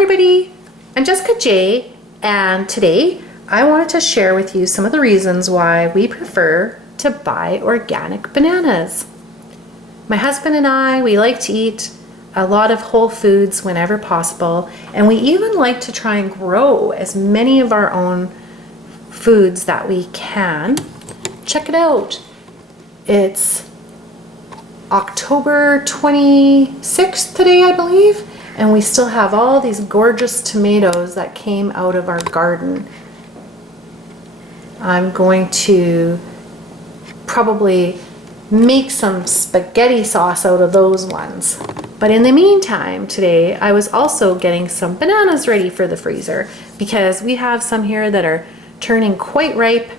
everybody, I'm Jessica J, and today I wanted to share with you some of the reasons why we prefer to buy organic bananas. My husband and I, we like to eat a lot of whole foods whenever possible, and we even like to try and grow as many of our own foods that we can. Check it out. It's October 26th today, I believe, and we still have all these gorgeous tomatoes that came out of our garden. I'm going to probably make some spaghetti sauce out of those ones. But in the meantime, today I was also getting some bananas ready for the freezer because we have some here that are turning quite ripe,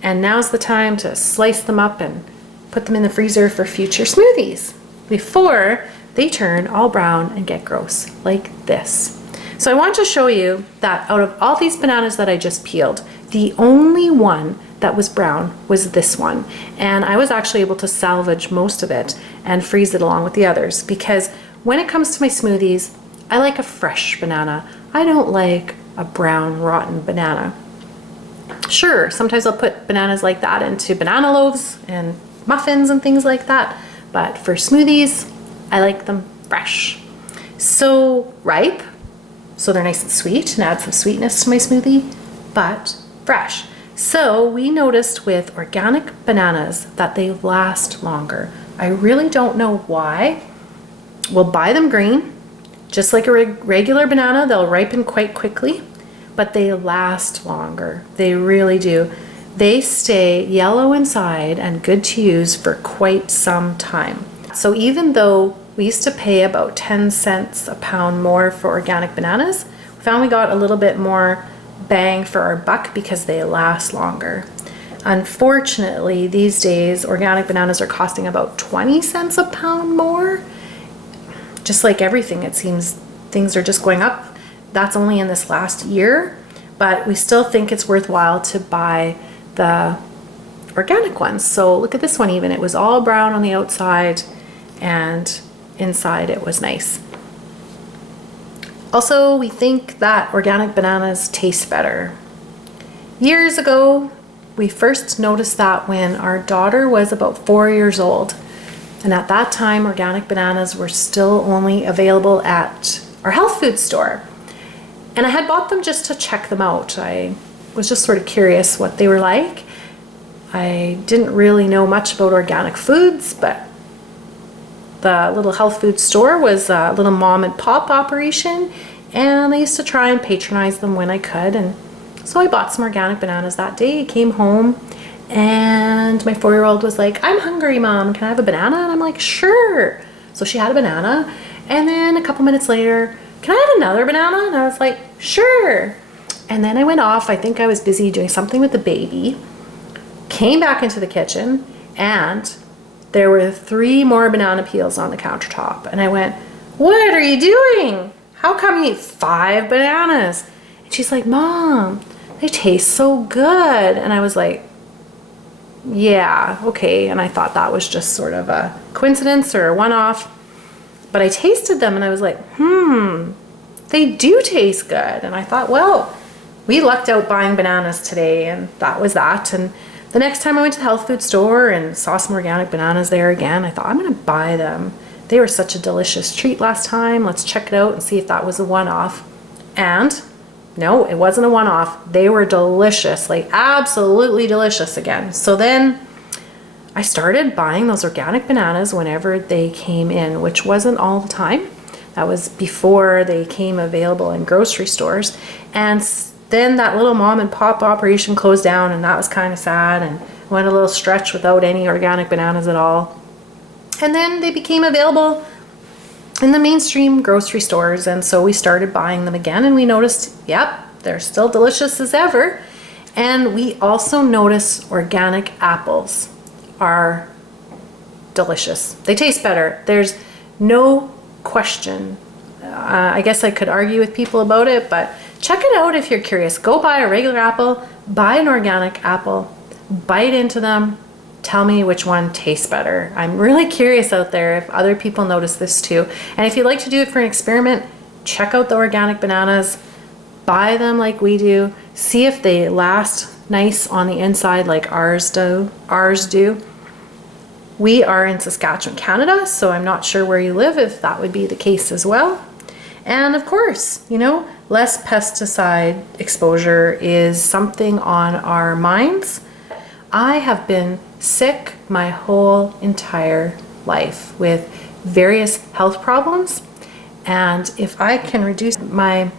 and now's the time to slice them up and put them in the freezer for future smoothies before they turn all brown and get gross like this. So I want to show you that out of all these bananas that I just peeled, the only one that was brown was this one, and I was actually able to salvage most of it and freeze it along with the others, because when it comes to my smoothies, I like a fresh banana. I don't like a brown rotten banana. Sure, sometimes I'll put bananas like that into banana loaves and muffins and things like that, but for smoothies I like them fresh. So ripe, so they're nice and sweet and add some sweetness to my smoothie, but fresh. So we noticed with organic bananas that they last longer. I really don't know why. We'll buy them green, just like a regular banana. They'll ripen quite quickly, but they last longer. They really do. They stay yellow inside and good to use for quite some time. So even though we used to pay about 10 cents a pound more for organic bananas, we found we got a little bit more bang for our buck because they last longer. Unfortunately, these days organic bananas are costing about 20 cents a pound more. Just like everything, it seems things are just going up. That's only in this last year, but we still think it's worthwhile to buy the organic ones. So look at this one even. It was all brown on the outside and inside it was nice. Also, we think that organic bananas taste better. Years ago, we first noticed that when our daughter was about 4 years old. And at that time, organic bananas were still only available at our health food store. And I had bought them just to check them out. I was just sort of curious what they were like. I didn't really know much about organic foods, but the little health food store was a little mom and pop operation, and I used to try and patronize them when I could. And so I bought some organic bananas that day, came home, and my 4-year-old was like, "I'm hungry, Mom, can I have a banana?" And I'm like, "Sure." So she had a banana, and then a couple minutes later, "Can I have another banana?" And I was like, "Sure." And then I went off. I think I was busy doing something with the baby, came back into the kitchen, and there were 3 more banana peels on the countertop. And I went, "What are you doing? How come you eat 5 bananas?" And she's like, "Mom, they taste so good." And I was like, yeah, okay. And I thought that was just sort of a coincidence or a one-off. But I tasted them and I was like, they do taste good. And I thought, well, we lucked out buying bananas today, and that was that. And the next time I went to the health food store and saw some organic bananas there again, I thought, I'm gonna buy them. They were such a delicious treat last time. Let's check it out and see if that was a one-off. And no, it wasn't a one-off. They were delicious, like absolutely delicious again. So then I started buying those organic bananas whenever they came in, which wasn't all the time. That was before they came available in grocery stores. And then that little mom and pop operation closed down, and that was kind of sad, and went a little stretch without any organic bananas at all. And then they became available in the mainstream grocery stores, and so we started buying them again, and we noticed, yep, they're still delicious as ever. And we also noticed organic apples are delicious. They taste better. There's no question. I guess I could argue with people about it, but check it out if you're curious. Go buy a regular apple, buy an organic apple, bite into them, tell me which one tastes better. I'm really curious out there if other people notice this too. And if you'd like to do it for an experiment, check out the organic bananas, buy them like we do, see if they last nice on the inside like ours do. We are in Saskatchewan, Canada, so I'm not sure where you live if that would be the case as well. And of course, you know, less pesticide exposure is something on our minds. I have been sick my whole entire life with various health problems, and if I can reduce my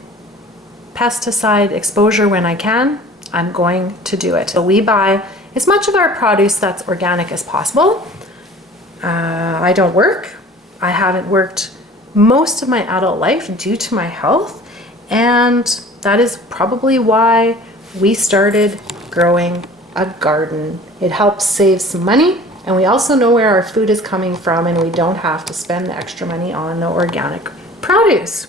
pesticide exposure when I can, I'm going to do it. So we buy as much of our produce that's organic as possible. I don't work. I haven't worked most of my adult life due to my health, and that is probably why we started growing a garden. It helps save some money, and we also know where our food is coming from, and we don't have to spend the extra money on the organic produce.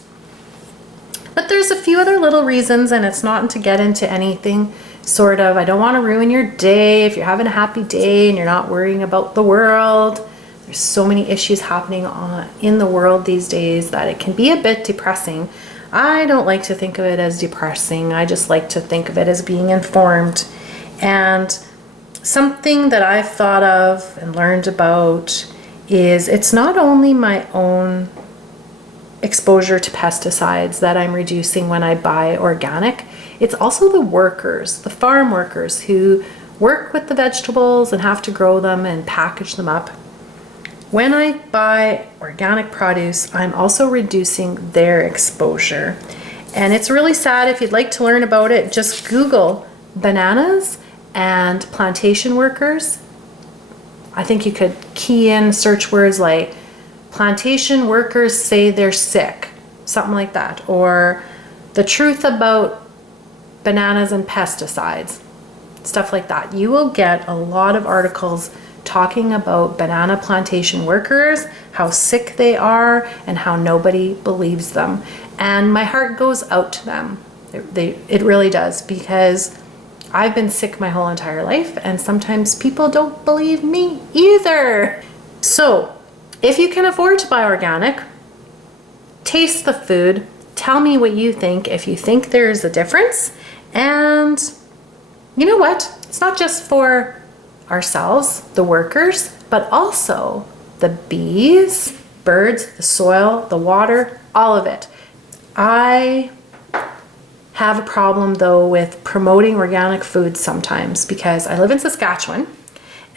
But there's a few other little reasons, and it's not to get into anything sort of, I don't want to ruin your day if you're having a happy day and you're not worrying about the world. There's so many issues happening in the world these days that it can be a bit depressing. I don't like to think of it as depressing. I just like to think of it as being informed. And something that I've thought of and learned about is it's not only my own exposure to pesticides that I'm reducing when I buy organic, it's also the workers, the farm workers who work with the vegetables and have to grow them and package them up. When I buy organic produce, I'm also reducing their exposure. And it's really sad. If you'd like to learn about it, just Google bananas and plantation workers. I think you could key in search words like plantation workers say they're sick, something like that, or the truth about bananas and pesticides, stuff like that. You will get a lot of articles talking about banana plantation workers, how sick they are, and how nobody believes them. And my heart goes out to them. It really does, because I've been sick my whole entire life, and sometimes people don't believe me either. So if you can afford to buy organic, taste the food, tell me what you think, if you think there's a difference. And you know what? It's not just for ourselves, the workers, but also the bees, birds, the soil, the water, all of it. I have a problem though with promoting organic food sometimes, because I live in Saskatchewan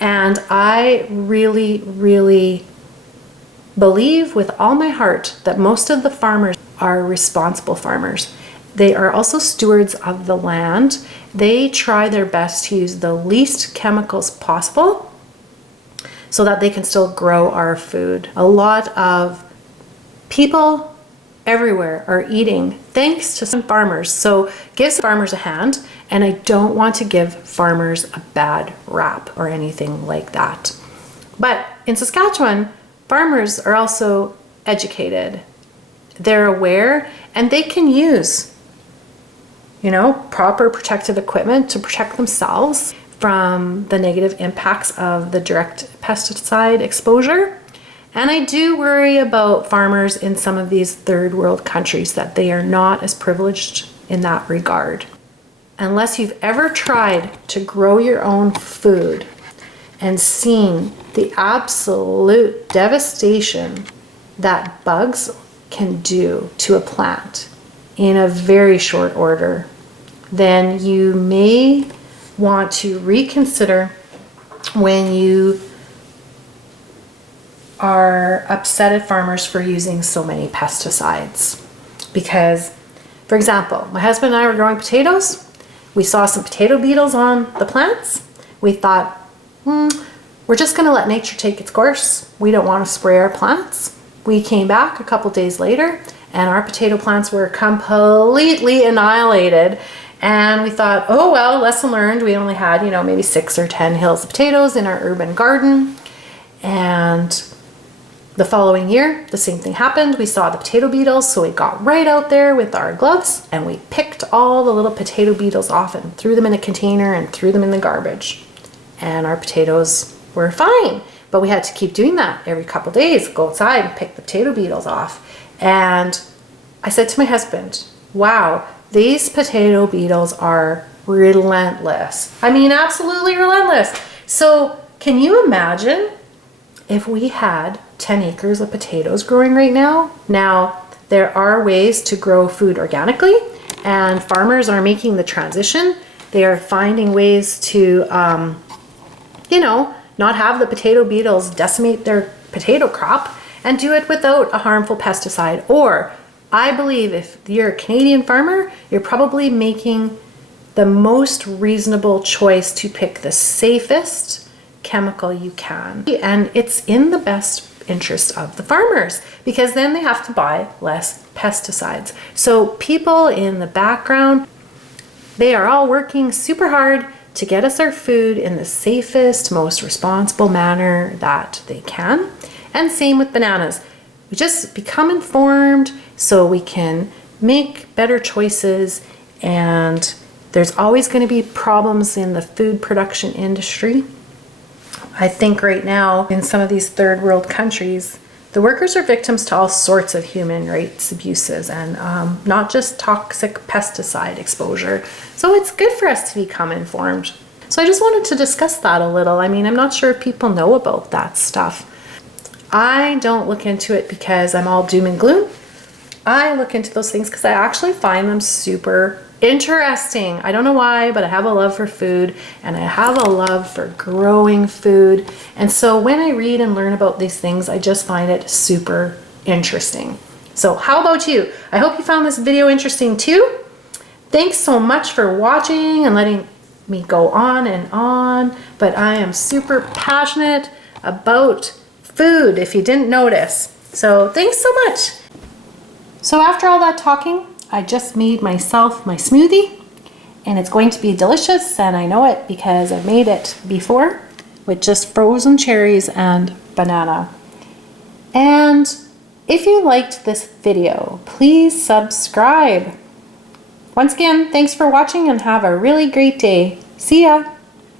and I really believe with all my heart that most of the farmers are responsible farmers. They are also stewards of the land. They try their best to use the least chemicals possible so that they can still grow our food. A lot of people everywhere are eating thanks to some farmers. So give some farmers a hand, and I don't want to give farmers a bad rap or anything like that. But in Saskatchewan, farmers are also educated. They're aware, and they can use proper protective equipment to protect themselves from the negative impacts of the direct pesticide exposure. And I do worry about farmers in some of these third world countries, that they are not as privileged in that regard. Unless you've ever tried to grow your own food and seen the absolute devastation that bugs can do to a plant in a very short order, then you may want to reconsider when you are upset at farmers for using so many pesticides. Because, for example, my husband and I were growing potatoes. We saw some potato beetles on the plants. We thought, we're just going to let nature take its course. We don't want to spray our plants. We came back a couple days later, and our potato plants were completely annihilated. And we thought, oh well, lesson learned. We only had, maybe 6 or 10 hills of potatoes in our urban garden. And the following year, the same thing happened. We saw the potato beetles, so we got right out there with our gloves and we picked all the little potato beetles off and threw them in a container and threw them in the garbage. And our potatoes were fine. But we had to keep doing that every couple days, go outside and pick the potato beetles off. And I said to my husband, wow, these potato beetles are relentless. I mean, absolutely relentless. So can you imagine if we had 10 acres of potatoes growing right now? Now, there are ways to grow food organically, and farmers are making the transition. They are finding ways to, not have the potato beetles decimate their potato crop and do it without a harmful pesticide. Or I believe if you're a Canadian farmer, you're probably making the most reasonable choice to pick the safest chemical you can. And it's in the best interest of the farmers, because then they have to buy less pesticides. So people in the background, they are all working super hard to get us our food in the safest, most responsible manner that they can. And same with bananas. We just become informed so we can make better choices, and there's always going to be problems in the food production industry. I think right now in some of these third world countries, the workers are victims to all sorts of human rights abuses, and not just toxic pesticide exposure. So it's good for us to become informed. So I just wanted to discuss that a little. I mean, I'm not sure if people know about that stuff. I don't look into it because I'm all doom and gloom. I look into those things because I actually find them super interesting. I don't know why, but I have a love for food, and I have a love for growing food. And so when I read and learn about these things, I just find it super interesting. So how about you? I hope you found this video interesting too. Thanks so much for watching and letting me go on and on, but I am super passionate about food, if you didn't notice. So thanks so much. So after all that talking, I just made myself my smoothie, and it's going to be delicious, and I know it because I've made it before with just frozen cherries and banana. And if you liked this video, please subscribe. Once again, thanks for watching and have a really great day. See ya!